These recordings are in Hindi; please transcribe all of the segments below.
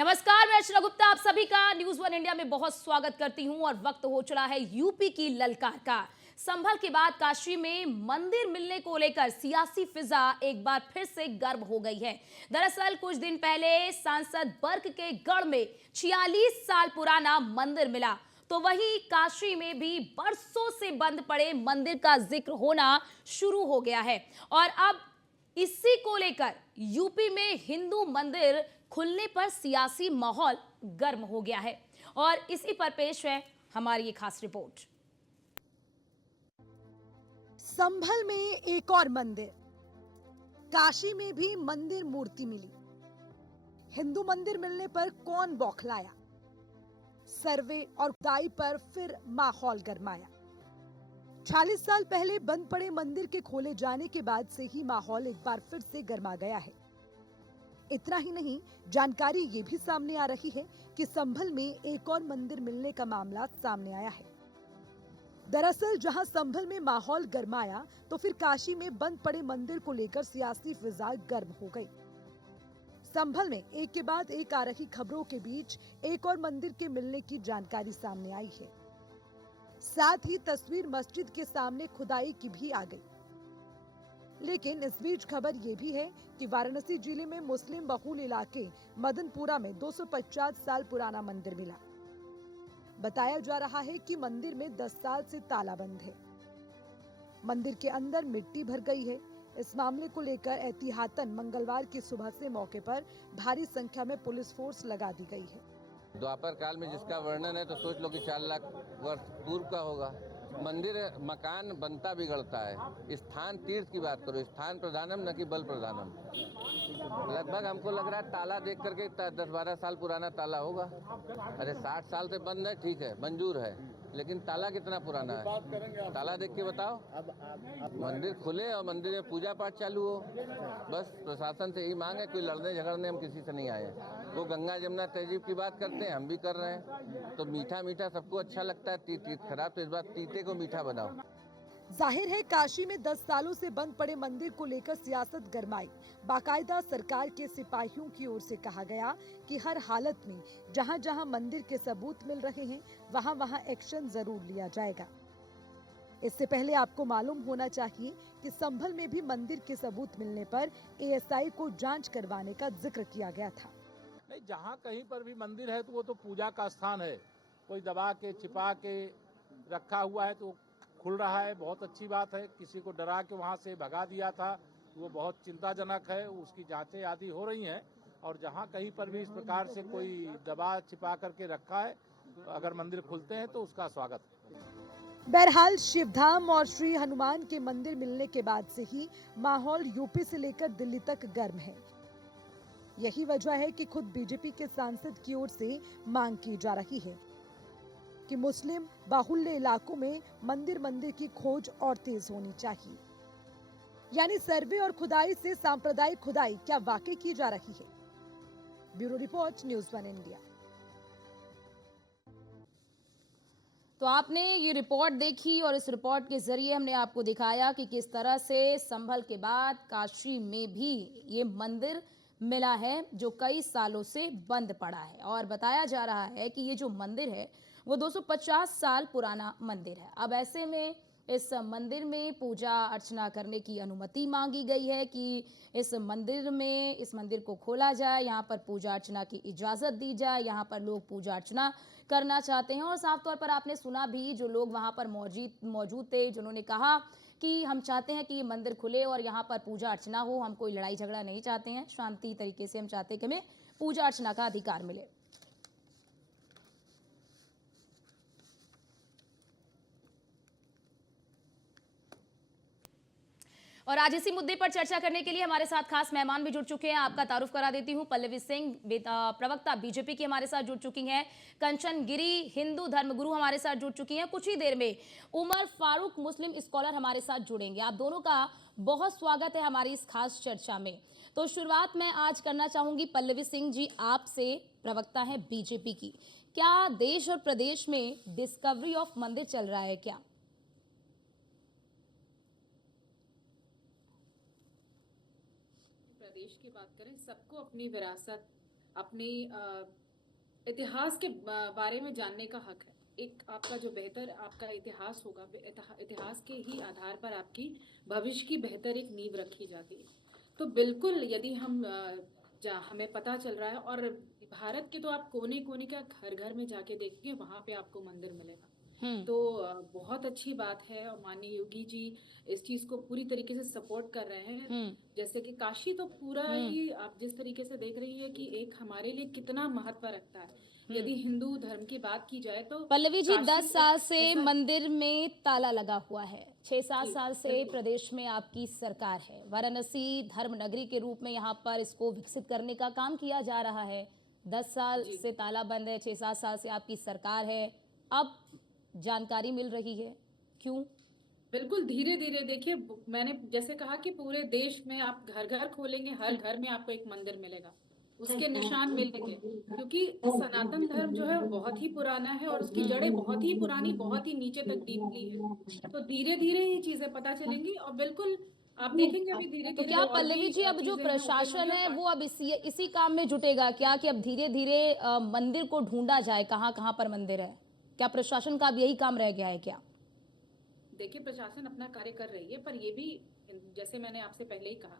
नमस्कार, मैं अर्चना गुप्ता आप सभी का न्यूज वन इंडिया में बहुत स्वागत करती हूं। और वक्त हो चला है यूपी की ललकार का। संभल के बाद काशी में मंदिर मिलने को लेकर सियासी फिजा एक बार फिर से गर्म हो गई है। दरअसल कुछ दिन पहले सांसद बर्क के गढ़ में 46 साल पुराना मंदिर मिला, तो वहीं काशी में भी बरसों से बंद पड़े मंदिर का जिक्र होना शुरू हो गया है। और अब इसी को लेकर यूपी में हिंदू मंदिर खुलने पर सियासी माहौल गर्म हो गया है। और इसी पर पेश है हमारी ये खास रिपोर्ट। संभल में एक और मंदिर, काशी में भी मंदिर मूर्ति मिली। हिंदू मंदिर मिलने पर कौन बौखलाया? सर्वे और खुदाई पर फिर माहौल गरमाया। 40 साल पहले बंद पड़े मंदिर के खोले जाने के बाद से ही माहौल एक बार फिर से गर्मा गया है। इतना ही नहीं, जानकारी ये भी सामने आ रही है कि संभल में एक और मंदिर मिलने का मामला सामने आया है। दरअसल जहां संभल में माहौल गरमाया, तो फिर काशी में बंद पड़े मंदिर को लेकर सियासी फिजा गर्म हो गई। संभल में एक के बाद एक आ रही खबरों के बीच एक और मंदिर के मिलने की जानकारी सामने आई है। साथ ही तस्वीर मस्जिद के सामने खुदाई की भी आ गई। लेकिन इस बीच खबर ये भी है कि वाराणसी जिले में मुस्लिम बहुल इलाके मदनपुरा में 250 साल पुराना मंदिर मिला। बताया जा रहा है कि मंदिर में 10 साल से ताला बंद है। मंदिर के अंदर मिट्टी भर गई है। इस मामले को लेकर एहतियातन मंगलवार की सुबह से मौके पर भारी संख्या में पुलिस फोर्स लगा दी गई है। द्वापर काल में जिसका वर्णन है तो सोच लो कि 4 लाख वर्ष पूर्व का होगा। मंदिर मकान बनता बिगड़ता है। स्थान तीर्थ की बात करो, स्थान प्रधानम न कि बल प्रधानम। लगभग हमको लग रहा है ताला देख करके 10-12 साल पुराना ताला होगा। अरे 60 साल से बंद है, ठीक है, मंजूर है, लेकिन ताला कितना पुराना है? ताला देख के बताओ। मंदिर खुले और मंदिर में पूजा पाठ चालू हो। बस प्रशासन से यही मांग है। कोई लड़ने झगड़ने हम किसी से नहीं आए। वो गंगा जमुना तहजीब की बात करते हैं, हम भी कर रहे हैं। तो मीठा मीठा सबको अच्छा लगता है, तीत खराब, तो इस बार तीते को मीठा बनाओ। जाहिर है काशी में 10 सालों से बंद पड़े मंदिर को लेकर सियासत गरमाई। बाकायदा सरकार के सिपाहियों की ओर से कहा गया कि हर हालत में जहां जहां मंदिर के सबूत मिल रहे हैं, वहां वहां एक्शन जरूर लिया जाएगा। इससे पहले आपको मालूम होना चाहिए कि संभल में भी मंदिर के सबूत मिलने पर एएसआई को जांच करवाने का जिक्र किया गया था। नहीं, जहाँ कहीं पर भी मंदिर है तो वो तो पूजा का स्थान है। कोई दबा के छिपा के रखा हुआ है तो खुल रहा है, बहुत अच्छी बात है। किसी को डरा के वहाँ से भगा दिया था, वो बहुत चिंताजनक है। उसकी जांचें आदि हो रही हैं। और जहाँ कहीं पर भी इस प्रकार से कोई दबा छिपा करके रखा है, अगर मंदिर खुलते हैं तो उसका स्वागत है। बहरहाल शिवधाम और श्री हनुमान के मंदिर मिलने के बाद से ही माहौल यूपी से लेकर दिल्ली तक गर्म है। यही वजह है कि खुद बीजेपी के सांसद की ओर से मांग की जा रही है कि मुस्लिम बाहुल्य इलाकों में मंदिर की खोज और तेज होनी चाहिए। यानी सर्वे और खुदाई से सांप्रदायिक खुदाई क्या वाकई की जा रही है? Bureau report, news one India. तो आपने ये रिपोर्ट देखी और इस रिपोर्ट के जरिए हमने आपको दिखाया कि किस तरह से संभल के बाद काशी में भी ये मंदिर मिला है जो कई सालों से बंद पड़ा है। और बताया जा रहा है कि ये जो मंदिर है वो 250 साल पुराना मंदिर है। अब ऐसे में इस मंदिर में पूजा अर्चना करने की अनुमति मांगी गई है कि इस मंदिर को खोला जाए, यहाँ पर पूजा अर्चना की इजाज़त दी जाए। यहाँ पर लोग पूजा अर्चना करना चाहते हैं। और साफ तौर पर आपने सुना भी, जो लोग वहाँ पर मौजूद थे, जिन्होंने कहा कि हम चाहते हैं कि ये मंदिर खुले और यहाँ पर पूजा अर्चना हो। हम कोई लड़ाई झगड़ा नहीं चाहते हैं, शांति तरीके से हम चाहते हैं कि हमें पूजा अर्चना का अधिकार मिले। और आज इसी मुद्दे पर चर्चा करने के लिए हमारे साथ खास मेहमान भी जुड़ चुके हैं। आपका तारुफ करा देती हूं। पल्लवी सिंह, प्रवक्ता बीजेपी की, हमारे साथ जुड़ चुकी हैं। कंचन गिरी, हिंदू धर्मगुरु, हमारे साथ जुड़ चुकी हैं। कुछ ही देर में उमर फारूक, मुस्लिम स्कॉलर, हमारे साथ जुड़ेंगे। आप दोनों का बहुत स्वागत है हमारी इस खास चर्चा में। तो शुरुआत मैं आज करना चाहूंगी पल्लवी सिंह जी आपसे, प्रवक्ता है बीजेपी की। क्या देश और प्रदेश में डिस्कवरी ऑफ मंदिर चल रहा है क्या? प्रदेश की बात करें, सबको अपनी विरासत अपने इतिहास के बारे में जानने का हक है। एक आपका जो बेहतर आपका इतिहास होगा, इतिहास के ही आधार पर आपकी भविष्य की बेहतर एक नींव रखी जाती है। तो बिल्कुल यदि हम हमें पता चल रहा है, और भारत के तो आप कोने-कोने का घर-घर में जाके देखेंगे, वहाँ पे आपको मंदिर मिलेगा। हम्म। तो बहुत अच्छी बात है, और माननीय योगी जी इस चीज़ को पूरी तरीके से सपोर्ट कर रहे हैं। हम्म। जैसे कि काशी तो पूरा ही आप जिस तरीके से देख रही है कि एक हमारे लिए कितना महत्व रखता है। यदि हिंदू धर्म की बात की जाए तो पल्लवी जी, 10 काशी साल एक से ऐसा मंदिर में ताला लगा हुआ है। 6-7 जी, साल से बिल्कुल। प्रदेश में आपकी सरकार है। वाराणसी धर्म नगरी के रूप में यहाँ पर इसको विकसित करने का काम किया जा रहा है। 10 साल जी। से ताला बंद है, 6-7 साल से आपकी सरकार है। अब जानकारी मिल रही है, क्यों? बिल्कुल, धीरे-धीरे देखिए, मैंने जैसे कहा कि पूरे देश में आप घर-घर खोलेंगे, हर घर में आपको एक मंदिर मिलेगा। उसके निशान मिलेंगे, क्योंकि सनातन धर्म जो है वो बहुत ही पुराना है, और उसकी जड़ें बहुत ही पुरानी, बहुत ही नीचे तक डीपली है। तो धीरे-धीरे ये चीज़ें पता चलेंगी, और बिल्कुल आप देखेंगे अभी तो धीरे-धीरे क्या और पल्लवी भी जी, अब जो चीज़ें हैं ओपन होंगी, प्रशासन और है वो अब इसी काम में जुटेगा क्या, कि अब धीरे धीरे मंदिर को ढूंढा जाए कहाँ कहाँ पर मंदिर है? क्या प्रशासन का अब यही काम रह गया है क्या? देखिए, प्रशासन अपना कार्य कर रही है, पर ये भी जैसे मैंने आपसे पहले ही कहा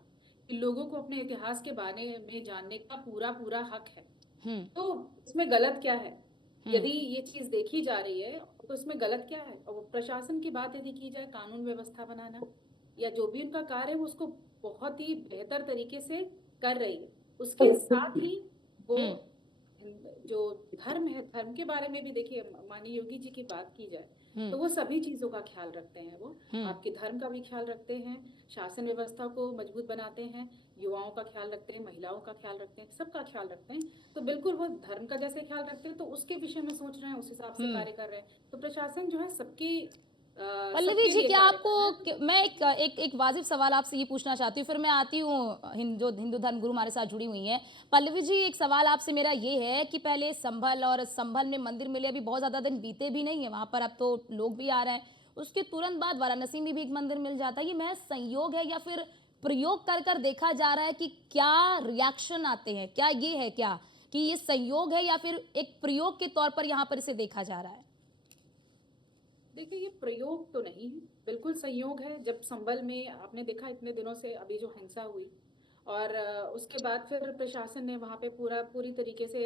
कि लोगों को अपने इतिहास के बारे में जानने का पूरा हक है। हम्म। तो इसमें गलत क्या है? हम्म। यदि ये चीज़ देखी जा रही है, तो इसमें गलत क्या है? और प्रशासन की बात यदि की जाए, कानून व्यवस्था बनाना या जो भी उनका कार्य है, वो उसको बहुत ही बेहतर तरीके से कर रही है। उसके साथ ही वो हम्म। जो धर्म है, धर्म के बारे में भी देखिए, माननीय योगी जी की बात की जाए, हम्म। तो वो सभी चीज़ों का ख्याल रखते हैं। वो हम्म। आपके धर्म का भी ख्याल रखते हैं, शासन व्यवस्था को मजबूत बनाते हैं, युवाओं का ख्याल रखते हैं, महिलाओं का ख्याल रखते हैं, सबका ख्याल रखते हैं। तो बिल्कुल वो धर्म का जैसे ख्याल रखते हैं, तो उसके विषय में सोच रहे हैं, उस हिसाब से हम्म। कार्य कर रहे हैं। तो प्रशासन जो है पल्लवी सबके जी, लिए क्या कार्य आपको कर रहा है। तो मैं एक वाजिब सवाल आपसे ये पूछना चाहती हूँ, फिर मैं आती हूँ जो हिंदू धर्म गुरु हमारे साथ जुड़ी हुई हैं। पल्लवी जी, एक सवाल आपसे मेरा ये है कि पहले संभल में मंदिर मिले, अभी बहुत ज्यादा दिन बीते भी नहीं है वहां पर, अब तो लोग भी आ रहे हैं। उसके तुरंत बाद वाराणसी में भी एक मंदिर मिल जाता है। ये महज संयोग है या फिर प्रयोग कर कर देखा जा रहा है कि क्या रिएक्शन आते हैं? क्या ये है क्या कि ये संयोग है या फिर एक प्रयोग के तौर पर यहाँ पर इसे देखा जा रहा है? देखिए, ये प्रयोग तो नहीं है, बिल्कुल संयोग है। जब संभल में आपने देखा इतने दिनों से अभी जो हिंसा हुई, और उसके बाद फिर प्रशासन ने वहाँ पे पूरी तरीके से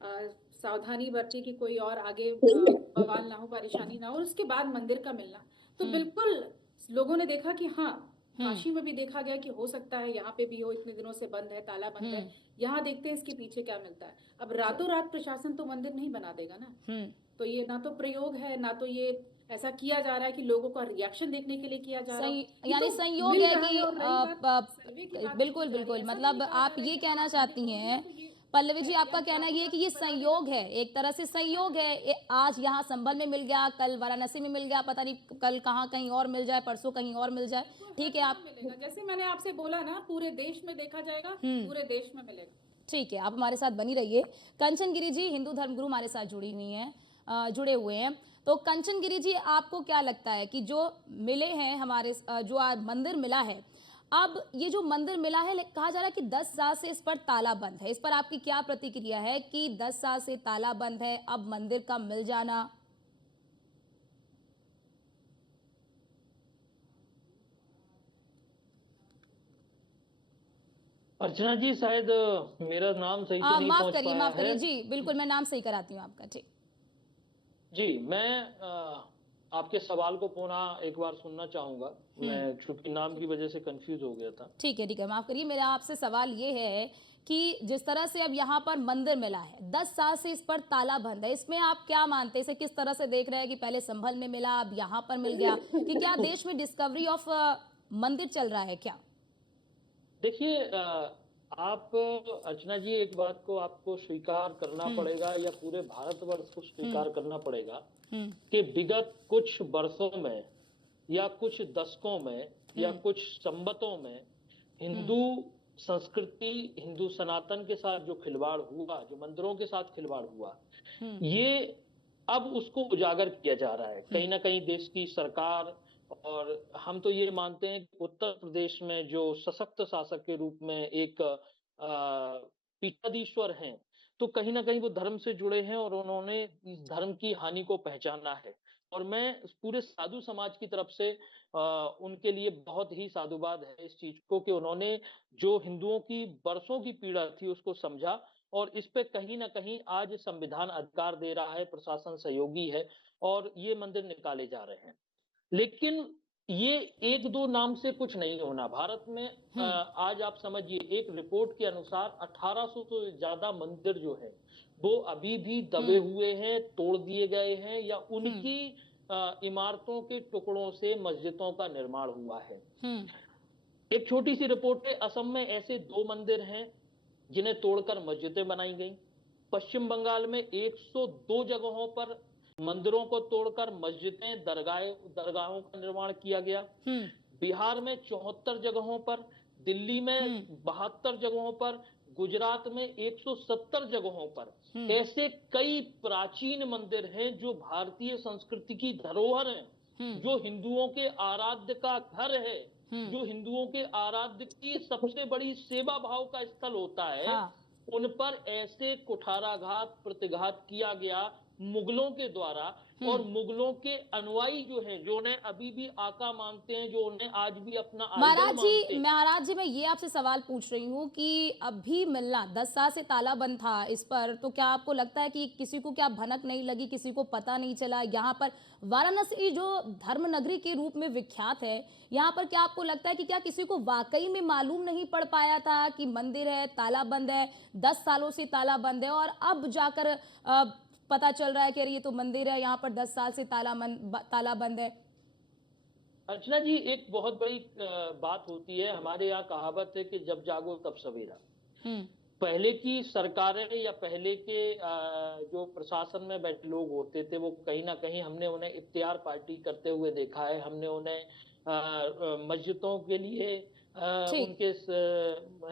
अ, सावधानी बरती कि कोई और आगे बवाल ना हो, परेशानी ना हो, और उसके बाद मंदिर का मिलना। तो हम्म। बिल्कुल लोगों ने देखा कि हाँ, हम्म। काशी में भी देखा गया कि हो सकता है यहाँ पे भी हो, इतने दिनों से बंद है, ताला बंद है। हम्म। यहाँ देखते हैं इसके पीछे क्या मिलता है। अब रातों रात प्रशासन तो मंदिर नहीं बना देगा ना। हम्म। तो ये ना तो प्रयोग है, ना तो ये ऐसा किया जा रहा है कि लोगों का रिएक्शन देखने के लिए किया जा रहा हो। ये यानी तो संयोग मिल है रहा कि है। और रही बात सर्वे की बात की बिल्कुल जा रही है, बिल्कुल, ऐसा मतलब नहीं कहा जा आप रहा है ये कि कहना हाँ मंदिर चाहती टूट गया हैं, तो ये पल्लवी जी, है, या आपका कहना ये है रातों कि रात ये बना देगा संयोग तो है, एक तरह से संयोग है। आज यहाँ संभल में मिल गया, कल वाराणसी में मिल गया, पता नहीं कल कहाँ कहीं और मिल जाए, परसों कहीं और मिल जाए। बिल्कुल हर ठीक है जगह आप। मिलेगा। जैसे मैंने आपसे बोला ना, पूरे देश में देखा जाएगा, हम्म। पूरे देश में मिलेगा। ठीक है, आप हमारे साथ बनी रहिए। कंचन गिरी जी, हिंदू धर्मगुरु हमारे साथ जुड़ी हुई हैं, जुड़े हुए हैं। तो कंचन गिरी जी, आपको क्या लगता है कि जो मिले हैं हमारे जो आज मंदिर मिला है, अब ये जो मंदिर मिला है, कहा जा रहा है कि 10 साल से इस पर ताला बंद है, इस पर आपकी क्या प्रतिक्रिया है कि 10 साल से ताला बंद है, अब मंदिर का मिल जाना? अर्चना जी, शायद मेरा नाम सही से नहीं पहुंच पाया माफ है। करिए जी, बिल्कुल मैं नाम सही कराती हूँ आपका। ठीक। जी, मैं आपके सवाल को पुनः एक बार सुनना चाहूंगा। मैं चूंकि नाम की वजह से कंफ्यूज हो गया था। ठीक है, माफ करिए। मेरा आपसे सवाल ये है कि जिस तरह से अब यहाँ पर मंदिर मिला है, 10 साल से इस पर ताला बंद है, इसमें आप क्या मानते हैं? इसे किस तरह से देख रहे हैं कि पहले संभल में मिला, अब यहाँ पर मिल गया, कि क्या देश में डिस्कवरी ऑफ मंदिर चल रहा है क्या? देखिए, आप अर्चना जी, एक बात को आपको स्वीकार करना पड़ेगा, या पूरे भारतवर्ष को स्वीकार करना पड़ेगा कि विगत कुछ वर्षों में या कुछ दशकों में या कुछ संवतों में हिंदू संस्कृति, हिंदू सनातन के साथ जो खिलवाड़ हुआ, जो मंदिरों के साथ खिलवाड़ हुआ, ये अब उसको उजागर किया जा रहा है। कहीं ना कहीं देश की सरकार, और हम तो ये मानते हैं कि उत्तर प्रदेश में जो सशक्त शासक के रूप में एक पीठाधीश्वर हैं, तो कहीं ना कहीं वो धर्म से जुड़े हैं और उन्होंने इस धर्म की हानि को पहचाना है। और मैं पूरे साधु समाज की तरफ से उनके लिए बहुत ही साधुवाद है इस चीज को कि उन्होंने जो हिंदुओं की बरसों की पीड़ा थी उसको समझा, और इस पे कहीं ना कहीं आज संविधान अधिकार दे रहा है, प्रशासन सहयोगी है और ये मंदिर निकाले जा रहे हैं। लेकिन ये एक दो नाम से कुछ नहीं होना भारत में। आज आप समझिए, एक रिपोर्ट के अनुसार 1800 से ज्यादा मंदिर जो है वो अभी भी दबे हुए हैं, तोड़ दिए गए हैं, या उनकी इमारतों के टुकड़ों से मस्जिदों का निर्माण हुआ है। एक छोटी सी रिपोर्ट है, असम में ऐसे 2 मंदिर हैं जिन्हें तोड़कर मस्जिदें बनाई गई। पश्चिम बंगाल में 102 जगहों पर मंदिरों को तोड़कर मस्जिदें, दरगाहों का निर्माण किया गया। बिहार में 74 जगहों पर, दिल्ली में 72 जगहों पर, गुजरात में 170 जगहों पर ऐसे कई प्राचीन मंदिर हैं जो भारतीय संस्कृति की धरोहर हैं, जो हिंदुओं के आराध्य का घर है, जो हिंदुओं के आराध्य की सबसे बड़ी सेवा भाव का स्थल होता है। हाँ। उन पर ऐसे कुठाराघात, प्रतिघात किया गया मुगलों के द्वारा, और मुगलों के अनुयायी जो हैं, जो उन्हें अभी भी आका मानते हैं, जो उन्हें आज भी अपना महाराज जी मैं ये आपसे सवाल पूछ रही हूँ कि अभी मिलना 10 साल से ताला बंद था इस पर, तो क्या आपको लगता है कि किसी को क्या भनक नहीं लगी, किसी को पता नहीं चला? यहाँ पर वाराणसी जो धर्म नगरी के रूप में विख्यात है, यहाँ पर क्या आपको लगता है कि क्या किसी को वाकई में मालूम नहीं पड़ पाया था कि मंदिर है, ताला बंद है, 10 सालों से ताला बंद है, और अब जाकर पता चल रहा है कि अरे ये तो मंदिर है, यहाँ पर 10 साल से ताला बंद है? अर्चना जी, एक बहुत बड़ी बात होती है, हमारे यहाँ कहावत है कि जब जागो तब सवेरा। पहले की सरकारें या पहले के जो प्रशासन में बैठे लोग होते थे, वो कहीं ना कहीं हमने उन्हें इख्तियार पार्टी करते हुए देखा है, हमने उन्हें मस्जिदों के लिए उनके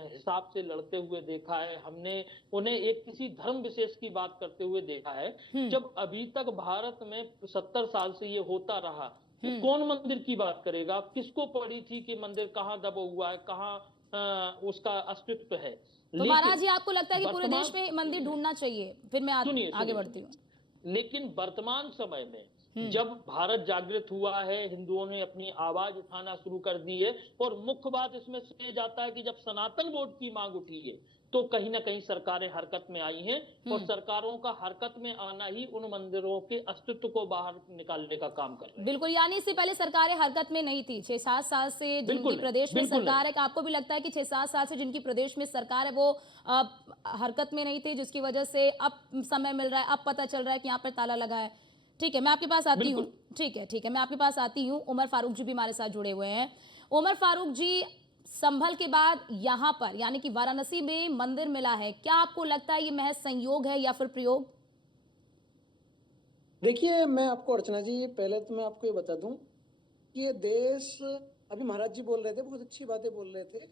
हिसाब से लड़ते हुए देखा है, हमने उन्हें एक किसी धर्म विशेष की बात करते हुए देखा है। जब अभी तक भारत में 70 साल से ये होता रहा, तो कौन मंदिर की बात करेगा? किसको पड़ी थी कि मंदिर कहाँ दबा हुआ है, कहाँ उसका अस्तित्व है? तो महाराज जी, आपको लगता है कि पूरे देश में मंदिर ढूंढना चाहिए? फिर मैं आगे बढ़ती हूँ। लेकिन वर्तमान समय में जब भारत जागृत हुआ है, हिंदुओं ने अपनी आवाज उठाना शुरू कर दी है, और मुख्य बात इसमें से जाता है कि जब सनातन बोर्ड की मांग उठी है, तो कहीं ना कहीं सरकारें हरकत में आई हैं, और सरकारों का हरकत में आना ही उन मंदिरों के अस्तित्व को बाहर निकालने का काम कर रहे हैं। बिल्कुल, यानी इससे पहले सरकारें हरकत में नहीं थी। 6-7 साल से जिनकी प्रदेश में सरकार है, आपको भी लगता है कि 6-7 साल से जिनकी प्रदेश में सरकार है वो हरकत में नहीं थी, जिसकी वजह से अब समय मिल रहा है, अब पता चल रहा है कि यहाँ पर ताला लगा है? ठीक है, मैं आपके पास आती हूँ। ठीक है, मैं आपके पास आती हूँ। उमर फारूक जी भी हमारे साथ जुड़े हुए हैं। उमर फारूक जी, संभल के बाद यहाँ पर यानी कि वाराणसी में मंदिर मिला है, क्या आपको लगता है ये महज संयोग है या फिर प्रयोग? देखिए, मैं आपको अर्चना जी, पहले तो मैं आपको ये बता दूं कि ये देश, अभी महाराज जी बोल रहे थे, बहुत अच्छी बातें बोल रहे थे,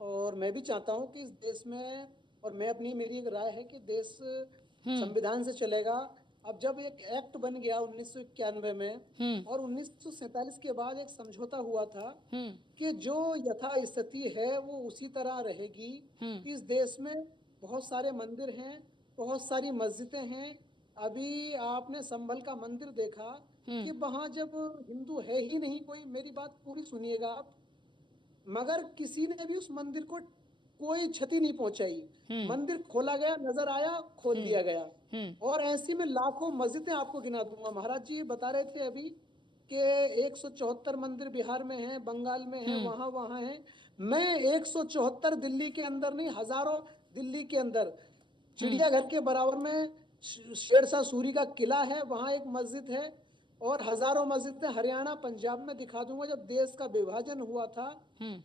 और मैं भी चाहता हूं कि इस देश में, और मेरी एक राय है कि देश संविधान से चलेगा। अब जब एक एक्ट बन गया 1991 में, और 1947 के बाद एक समझौता हुआ था कि जो यथास्थिति है वो उसी तरह रहेगी। इस देश में बहुत सारे मंदिर हैं, बहुत सारी मस्जिदें हैं। अभी आपने संभल का मंदिर देखा कि वहां जब हिंदू है ही नहीं कोई, मेरी बात पूरी सुनिएगा आप, मगर किसी ने भी उस मंदिर को कोई क्षति नहीं पहुंचाई। मंदिर खोला गया, नजर आया, खोल दिया गया। और ऐसी में लाखों मस्जिदें आपको गिना दूंगा। महाराज जी बता रहे थे अभी कि 174 मंदिर बिहार में हैं, बंगाल में हैं, वहां हैं। मैं 174 दिल्ली के अंदर नहीं, हजारों दिल्ली के अंदर, चिड़ियाघर के बराबर में शेरशाह सूरी का किला है, वहां एक मस्जिद है, और हजारों मस्जिदें हरियाणा, पंजाब में दिखा दूंगा। जब देश का विभाजन हुआ था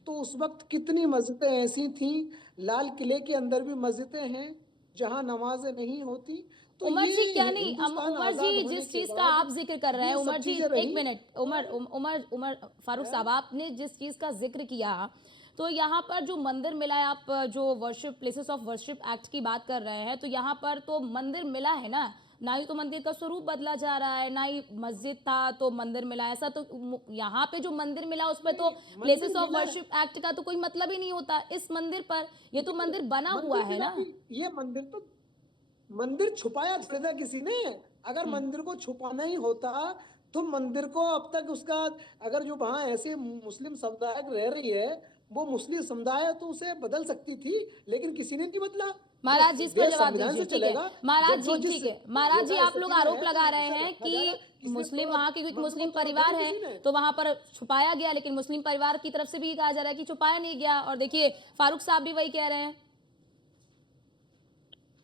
तो उस वक्त कितनी मस्जिदें ऐसी थी। लाल किले के अंदर भी मस्जिदें हैं जहां नमाजें नहीं होती। तो उमर जी, क्या नहीं, उमर जी जिस चीज का आप जिक्र कर रहे हैं, उमर जी एक मिनट, उमर फारूक साहब, आपने जिस चीज का जिक्र किया, तो यहाँ पर जो मंदिर मिला है, आप जो worship places of worship act की बात कर रहे हैं, तो यहाँ पर तो मंदिर मिला है ना, ना ही तो मंदिर का स्वरूप बदला जा रहा है, ना ही मस्जिद था तो मंदिर मिला, ऐसा तो यहाँ पे जो मंदिर मिला उस पर तो प्लेसेस ऑफ वर्शिप एक्ट का तो कोई मतलब ही नहीं होता इस मंदिर पर। ये तो मंदिर बना हुआ है ना। ये मंदिर छुपाया थोड़ी था किसी ने। अगर मंदिर को छुपाना ही होता तो मंदिर को अब तक उसका, अगर जो वहां ऐसे मुस्लिम समुदाय रह रही है वो मुस्लिम समुदाय तो उसे बदल सकती थी, लेकिन किसी ने नहीं बदला। महाराज जी इस पर जवाब दीजिए, ठीक है महाराज जी, जिस ठीक है महाराज जी, आप लोग स्थिति में आरोप है, लगा तो रहे उसे हैं रखा जा रहा है। कि किसने मुस्लिम तोड़ा? वहाँ के क्योंकि मुस्लिम मंदिर को परिवार तोड़ा है किसी ने? तो वहां पर छुपाया गया, लेकिन मुस्लिम परिवार की तरफ से भी कहा जा रहा है कि छुपाया नहीं गया, और देखिए फारूक साहब भी वही कह रहे हैं।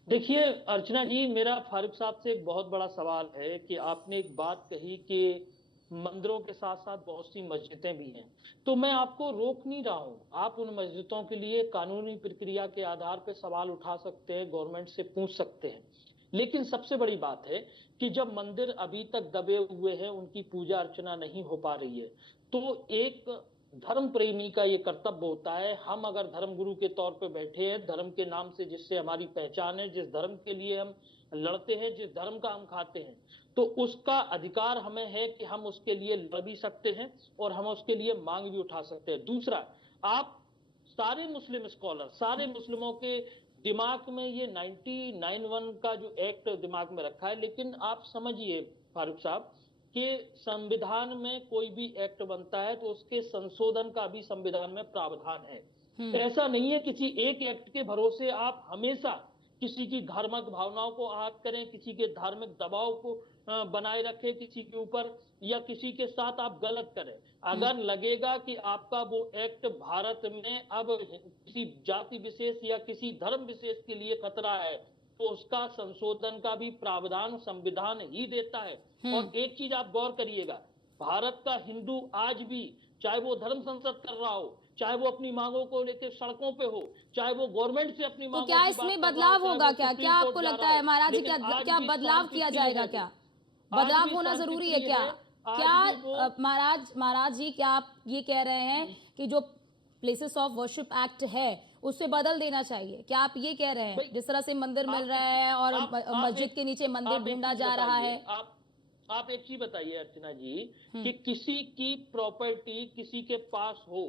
देखिए अर्चना जी, मेरा फारूक साहब से एक बहुत बड़ा सवाल है कि आपने एक बात कही कि मंदिरों के साथ साथ बहुत सी मस्जिदें भी हैं, तो मैं आपको रोक नहीं रहा हूं। आप उन मस्जिदों के लिए कानूनी प्रक्रिया के आधार पर सवाल उठा सकते हैं, गवर्नमेंट से पूछ सकते हैं, लेकिन सबसे बड़ी बात है कि जब मंदिर अभी तक दबे हुए हैं, उनकी पूजा अर्चना नहीं हो पा रही है, तो एक धर्म प्रेमी का ये कर्तव्य होता है, हम अगर धर्म गुरु के तौर पे बैठे हैं, धर्म के नाम से जिससे हमारी पहचान है, जिस धर्म के लिए हम लड़ते हैं, जिस धर्म का हम खाते हैं, तो उसका अधिकार हमें है कि हम उसके लिए लड़ भी सकते हैं और हम उसके लिए मांग भी उठा सकते हैं। दूसरा, आप सारे मुस्लिम स्कॉलर, सारे मुस्लिमों के दिमाग में ये 1991 का जो एक्ट दिमाग में रखा है, लेकिन आप समझिए फारूक साहब कि संविधान में कोई भी एक्ट बनता है तो उसके संशोधन का भी संविधान में प्रावधान है। ऐसा नहीं है किसी एक एक्ट के भरोसे आप हमेशा किसी की धार्मिक भावनाओं को आहत करें, किसी के धार्मिक दबाव को बनाए रखें किसी के ऊपर, या किसी के साथ आप गलत करें। अगर लगेगा कि आपका वो एक्ट भारत में अब किसी जाति विशेष या किसी धर्म विशेष के लिए खतरा है, तो उसका संशोधन का भी प्रावधान संविधान ही देता है। और एक चीज आप गौर करिएगा, भारत का हिंदू आज भी, चाहे वो धर्म संसद कर रहा हो, चाहे वो अपनी मांगों को लेकर सड़कों पे हो, चाहे वो गवर्नमेंट से अपनी मांगों तो क्या इसमें बदलाव होगा? क्या आपको लगता है महाराज जी, क्या बदलाव किया जाएगा? क्या बदलाव होना जरूरी है? क्या महाराज जी, क्या आप ये कह रहे हैं कि जो प्लेसेस ऑफ वर्शिप एक्ट है उससे बदल देना चाहिए? क्या आप ये कह रहे हैं जिस तरह से मंदिर मिल रहा है और मस्जिद के नीचे मंदिर ढूंढा जा रहा है? आप एक चीज बताइए अर्चना जी, कि किसी की प्रॉपर्टी किसी के पास हो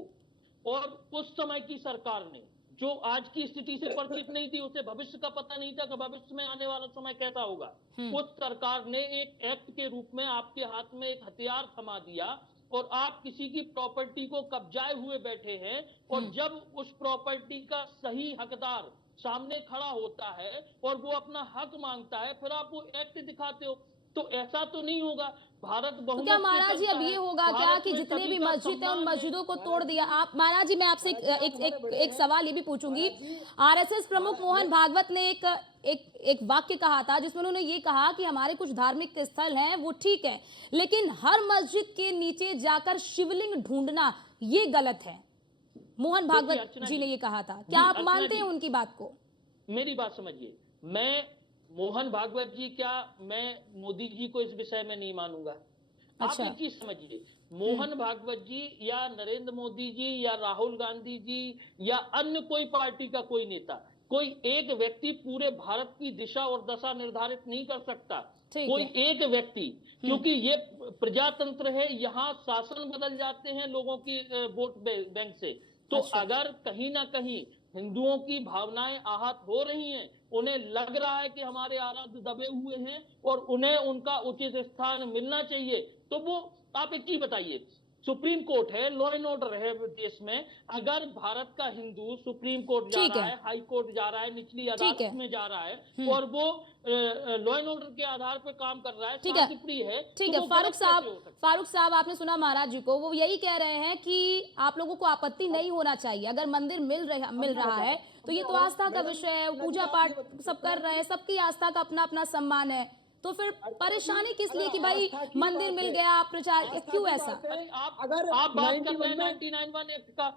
और उस समय की सरकार ने, जो आज की स्थिति से परिचित नहीं थी, उसे भविष्य का पता नहीं था कि भविष्य में आने वाला समय कैसा होगा, उस सरकार ने एक एक्ट के रूप में आपके हाथ में एक हथियार थमा दिया और आप किसी की प्रॉपर्टी को कब्जाए हुए बैठे हैं, और जब उस प्रॉपर्टी का सही हकदार सामने खड़ा होता है और वो अपना हक मांगता है, फिर आप वो एक्ट दिखाते हो। तो ऐसा तो नहीं होगा। भारत तो क्या महाराज जी अब ये होगा क्या कि जितने भी मस्जिद है उन मस्जिदों को तोड़ दिया? आप महाराज जी, मैं आपसे एक सवाल ये भी पूछूंगी। आरएसएस प्रमुख मोहन भागवत ने एक वाक्य कहा था जिसमें उन्होंने ये कहा कि हमारे कुछ धार्मिक स्थल हैं वो ठीक है, लेकिन हर मस्जिद के नीचे जाकर शिवलिंग ढूंढना ये गलत है। मोहन भागवत जी ने ये कहा था, क्या आप मानते हैं उनकी बात को? मेरी बात समझिए, मैं मोहन भागवत जी क्या, मैं मोदी जी को इस विषय में नहीं मानूंगा। अच्छा। आप एक चीज समझिए, मोहन भागवत जी या नरेंद्र मोदी जी या राहुल गांधी जी या अन्य कोई पार्टी का कोई नेता, कोई एक व्यक्ति पूरे भारत की दिशा और दशा निर्धारित नहीं कर सकता। कोई एक व्यक्ति, क्योंकि ये प्रजातंत्र है, यहाँ शासन बदल जाते हैं लोगों की वोट बैंक से। तो अगर कहीं ना कहीं हिंदुओं की भावनाएं आहत हो रही हैं, उन्हें लग रहा है कि हमारे आराध्य दबे हुए हैं और उन्हें उनका उचित स्थान मिलना चाहिए, तो वो, आप एक चीज बताइए, सुप्रीम कोर्ट है, लॉ एंड ऑर्डर है देश में, अगर भारत का हिंदू सुप्रीम कोर्ट जा रहा है, हाई कोर्ट जा रहा है, निचली अदालत में जा रहा है और वो लॉ एंड ऑर्डर के आधार पर काम कर रहा है, शांतिप्रिय है, ठीक है। फारूक साहब आपने सुना महाराज जी को, वो यही कह रहे हैं कि आप लोगों को आपत्ति नहीं होना चाहिए, अगर मंदिर मिल रहा है तो ये तो आस्था का विषय है, पूजा पाठ सब कर रहे हैं, सबकी आस्था का अपना अपना सम्मान है, तो फिर परेशानी किस लिए कि भाई मंदिर मिल गया, आप प्रचार, क्यों ऐसा? आप बात कर रहे हैं 1991 एक्ट का,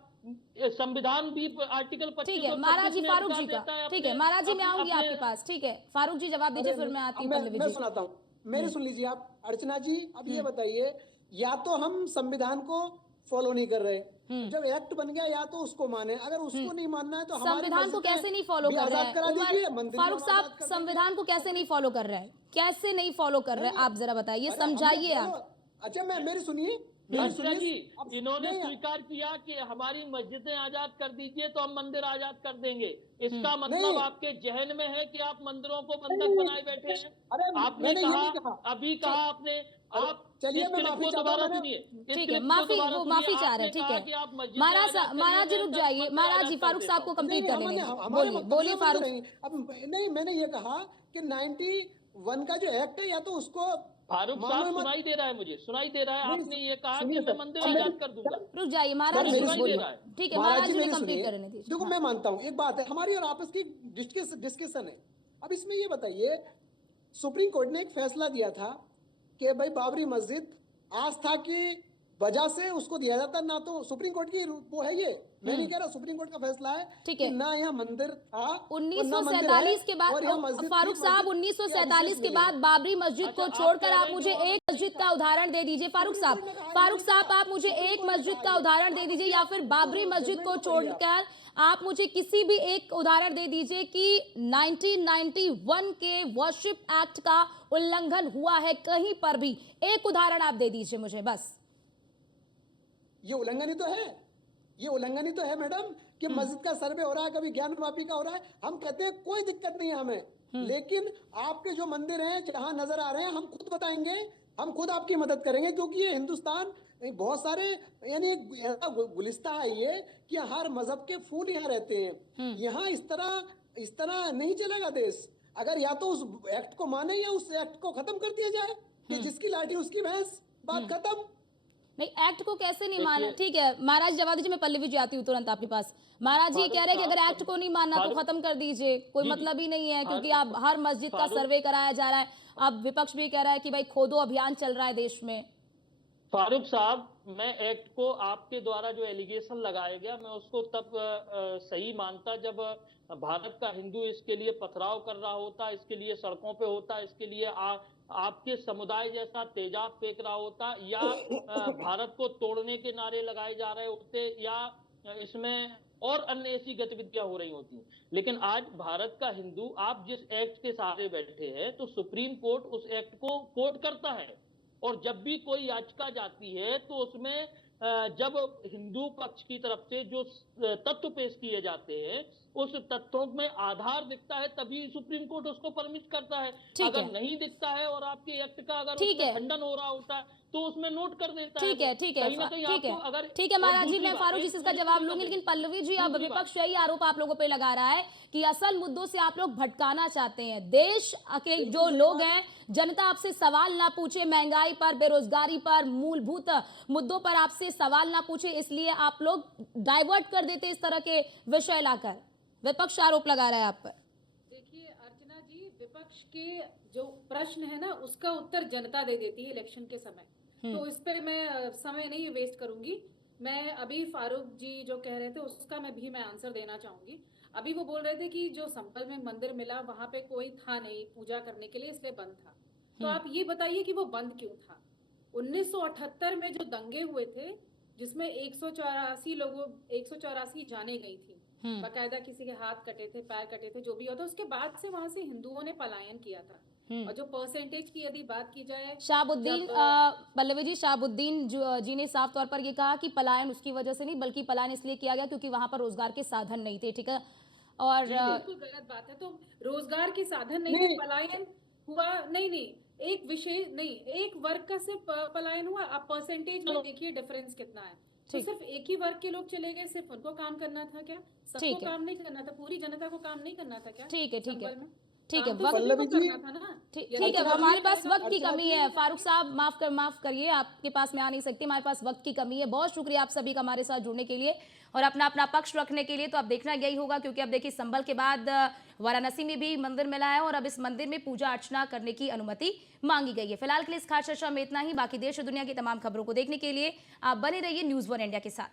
संविधान भी आर्टिकल 25। ठीक है महाराज जी, फारूक जी का, ठीक है महाराज जी, मैं आऊंगी आपके पास। ठीक है फारूक जी जवाब दीजिए, फिर मैं आती हूँ। मैं सुनाता हूँ, मेरी सुन लीजिए आप। अर्चना जी अब ये बताइए, या तो हम संविधान को फॉलो नहीं कर रहे, जब एक्ट बन गया या तो उसको माने, अगर उसको नहीं मानना है तो हमारी संविधान को मस्जिदें कैसे नहीं फॉलो भी कर रहे आजाद हैं करा दीजिए, उमर मंदिर फारूक भी साहब? आजाद कर संविधान को कैसे नहीं फॉलो कर रहे हैं, कैसे नहीं फॉलो कर रहे हैं, आप जरा बताइए, अरे हमने समझाइए आप। बोलो, अच्छा मेरी सुनिए, अर्चना जी, अब इन्होंने नहीं, स्वीकार किया कि हमारी मस्जिदें आजाद कर दीजिए तो हम मंदिर आजाद कर देंगे। इसका मतलब नहीं। आपके जहन में है कि आप मंदिरों को बंधक नहीं, बनाए बैठे हैं। अरे आपने मैंने ये कहा, नहीं कहा। अभी कहा आपने, अरे, आप चलिए इस मैं क्लिप माफी को चाहता हूं, दोबारा मैंने सुनिए, इस ठीक है, क्लिप को माफी दोबारा वो सुनिए। माफी चाह रहे आपने हैं, ठीक कहा है। कि आप मस्जिदें महाराज आजाद करिए, महाराज जी मैं रुक दस जाइए, मंदिर महाराज आजाद जी कर फारूक देता साहब को हूं। कंप्लीट करने नहीं, दें, हमारे बोलिए कब्जे बोलिए में फारूक। नहीं, अब नहीं, मैंने ये कहा कि 91 का जो एक्ट है या तो उसको फारूक मानो साहब मत। सुनाई दे रहा है मुझे, सुनाई दे रहा है। नहीं, आपने ये कहा सुनिए कि मैं सर, मंदिर अब आजाद मेरी- कर दूंगा। रुक जाइए महाराज सर, जी, मेरी सुनाई सुनिए। दे रहा है। ठीक है, महाराज महाराज जी जी ने मेरी कंप्लीट सुनिए, करने दीजिए। देखो हाँ। मैं मानता हूँ एक बात है, हमारी और आपस की डिस्कशन है। अब इसमें ये बताइए, सुप्रीम कोर्ट ने एक फैसला दिया था कि भाई बाबरी मस्जिद आस्था की वजह से उसको दिया जाता, ना तो सुप्रीम कोर्ट की वो है ये, मैं नहीं कह रहा, सुप्रीम कोर्ट का फैसला है ठीक कि है। ना यहाँ मंदिर था और ना मंदिर है, 1947 के बाद और यहाँ मस्जिद फारूक थी, साहब, मस्जिद 1947 के मिले। बाद बाबरी मस्जिद को अच्छा, आप छोड़कर कह आप रहे मुझे हैं एक मस्जिद का उदाहरण दे दीजिए। फारूक सुप्रीम साहब, कोर्ट ने कहा, फारूक ये साहब नहीं आप मुझे कहा, एक सुप्रीम कोर्ट ने मस्जिद कहा का ये। उदाहरण दे आप दीजिए, उसकी या फिर बाबरी मस्जिद जजमेंट को को पढ़िए आप। छोड़कर आप मुझे किसी भी एक उदाहरण दे दीजिए कि 1991 के वर्शिप एक्ट का उल्लंघन हुआ है कहीं पर भी। एक उदाहरण आप दे दीजिए मुझे बस। ये उल्लंघन ही तो है, ये उल्लंघन ही तो है मैडम, कि मस्जिद का सर्वे हो रहा है, कभी ज्ञान वापी का हो रहा है, हम कहते हैं कोई दिक्कत नहीं है हमें, लेकिन आपके जो मंदिर हैं जहां नजर आ रहे हैं हम खुद बताएंगे, हम खुद आपकी मदद करेंगे, क्योंकि ये हिंदुस्तान बहुत सारे, यानी एक ऐसा गुलिस्ता है ये कि हर मजहब के फूल यहाँ रहते हैं। यहाँ इस तरह नहीं चलेगा देश। अगर या तो उस एक्ट को माने या उस एक्ट को खत्म कर दिया जाए कि जिसकी लाठी उसकी भैंस, बात खत्म। नहीं, एक्ट को कैसे नहीं माना? ठीक है महाराज, जवाब दीजिए, मैं पल्लवी जी आती हूँ तुरंत आपके पास। महाराज जी कह रहे हैं कि अगर एक्ट को नहीं मानना तो खत्म कर दीजिए, कोई मतलब ही नहीं है, क्योंकि आप हर मस्जिद का सर्वे कराया जा रहा है। अब विपक्ष भी कह रहा है कि भाई खोदो अभियान चल रहा है देश में। फारूक साहब, मैं एक्ट को आपके द्वारा जो एलिगेशन लगाया गया मैं उसको तब सही मानता जब भारत का हिंदू इसके लिए पथराव कर रहा होता, इसके लिए सड़कों पे होता, इसके लिए आपके समुदाय जैसा तेजाब फेंक रहा होता, या भारत को तोड़ने के नारे लगाए जा रहे होते, या इसमें और अन्य ऐसी गतिविधियां हो रही होती। लेकिन आज भारत का हिंदू, आप जिस एक्ट के सहारे बैठे हैं, तो सुप्रीम कोर्ट उस एक्ट को कोर्ट करता है, और जब भी कोई याचिका जाती है तो उसमें जब हिंदू पक्ष की तरफ से जो तथ्य पेश किए जाते हैं उस तथ्यों में आधार दिखता है, तभी सुप्रीम कोर्ट उसको परमिट करता है। अगर नहीं दिखता है और आपके एक्ट का अगर उसमें खंडन हो रहा होता है तो उसमें नोट कर देता है। ठीक है, ठीक है, ठीक है महाराज जी, मैं फारूक जी इसका जवाब लूंगी, लेकिन पल्लवी जी, अब विपक्ष यही आरोप आप लोगों पे लगा रहा है कि असल मुद्दों से आप लोग भटकाना चाहते हैं। देश के जो लोग हैं, जनता आपसे सवाल ना पूछे, महंगाई पर, बेरोजगारी पर, मूलभूत मुद्दों पर आपसे सवाल ना पूछे, इसलिए आप लोग डाइवर्ट कर देते इस तरह के विषय लाकर। विपक्ष आरोप लगा रहा है आप पर। देखिए अर्चना जी, विपक्ष के जो प्रश्न है ना उसका उत्तर जनता दे देती है इलेक्शन के समय, तो इस पे मैं समय नहीं वेस्ट करूंगी। मैं अभी फारूक जी जो कह रहे थे उसका मैं आंसर देना चाहूंगी। अभी वो बोल रहे थे कि जो संभल में मंदिर मिला वहां पे कोई था नहीं पूजा करने के लिए, इसलिए बंद था। तो आप ये बताइए कि वो बंद क्यों था? 1978 में जो दंगे हुए थे जिसमें 184 जाने गई थी, बाकायदा किसी के हाथ कटे थे, पैर कटे थे, जो भी होता, उसके बाद से वहां से हिंदुओं ने पलायन किया था। और जो परसेंटेज की यदि बात की जाए, शाहबुद्दीन पल्लवी जी, शाहबुद्दीन जी ने साफ तौर पर ये कहा कि पलायन उसकी वजह से नहीं, बल्कि पलायन इसलिए किया गया क्योंकि वहां पर रोजगार के साधन नहीं थे। ठीक है, और बिल्कुल गलत बात है। तो रोजगार के साधन नहीं थे, पलायन हुआ नहीं, एक विशेष नहीं, एक वर्ग का सिर्फ पलायन हुआ। आप परसेंटेज में देखिए डिफरेंस कितना है। तो सिर्फ एक ही वर्ग के लोग चले गए, सिर्फ उनको काम करना था क्या? सबको काम नहीं करना था? पूरी जनता को काम नहीं करना था क्या? ठीक है, ठीक है, ठीक है, ठीक है, हमारे पास वक्त की कमी है। फारूक साहब माफ करिए, आपके पास मैं आ नहीं सकती, हमारे पास वक्त की कमी है। बहुत शुक्रिया आप सभी का हमारे साथ जुड़ने के लिए और अपना अपना पक्ष रखने के लिए। तो अब देखना यही होगा, क्योंकि अब देखिए संभल के बाद वाराणसी में भी मंदिर मिला है और अब इस मंदिर में पूजा अर्चना करने की अनुमति मांगी गई है। फिलहाल के लिए इस खास चर्चा में इतना ही। बाकी देश और दुनिया की तमाम खबरों को देखने के लिए आप बने रहिए न्यूज़ 1 इंडिया के साथ।